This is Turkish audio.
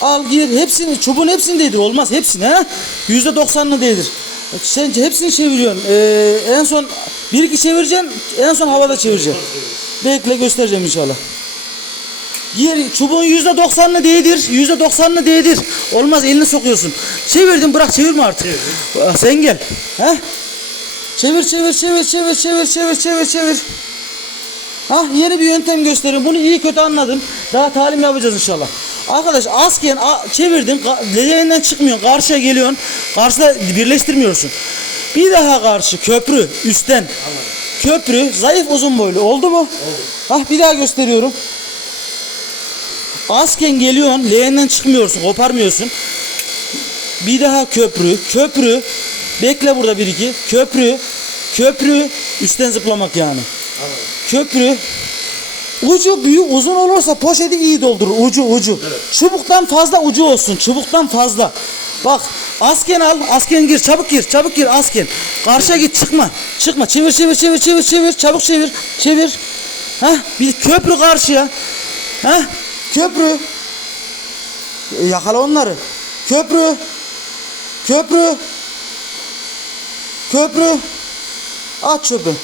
Al gir hepsini çubuğun hepsini değdir olmaz hepsini ha. Yüzde doksanını değdir. Sen hepsini çeviriyorsun. Ee, en son bir iki çevireceksin en son havada çevireceksin. Bekle göstereceğim inşallah. Gir çubuğun yüzde doksanını değdir. Yüzde doksanını değdir. Olmaz elini sokuyorsun. Çevirdin bırak çevirme artık. Ah, Sen gel. Ha? Çevir çevir çevir çevir çevir çevir çevir çevir. Ha yeni bir yöntem gösteriyorum. Bunu iyi kötü anladın. Daha talim yapacağız inşallah. Arkadaş asken çevirdin. Leğeninden çıkmıyorsun. Karşıya geliyorsun. Karşıda birleştirmiyorsun. Bir daha karşı köprü üstten. Köprü zayıf uzun boylu. Oldu mu? Oldu. Ah bir daha gösteriyorum. Asken geliyorsun. Leğeninden çıkmıyorsun. Koparmıyorsun. Bir daha köprü. Köprü. Bekle burada bir iki. Köprü. Köprü. Üstten zıplamak yani. Köprü. Ucu büyük uzun olursa poşeti iyi doldurur. Ucu ucu. Çubuktan fazla ucu olsun. Çubuktan fazla. Bak asken al. Asken gir. Çabuk gir. Çabuk gir asken. Karşıya git çıkma. Çıkma. Çevir çevir çevir çevir çevir. Çabuk çevir. Çevir. Hah bir köprü karşıya. Hah köprü. E, Yakala onları. Köprü. Köprü. Köprü. Aç çöpü.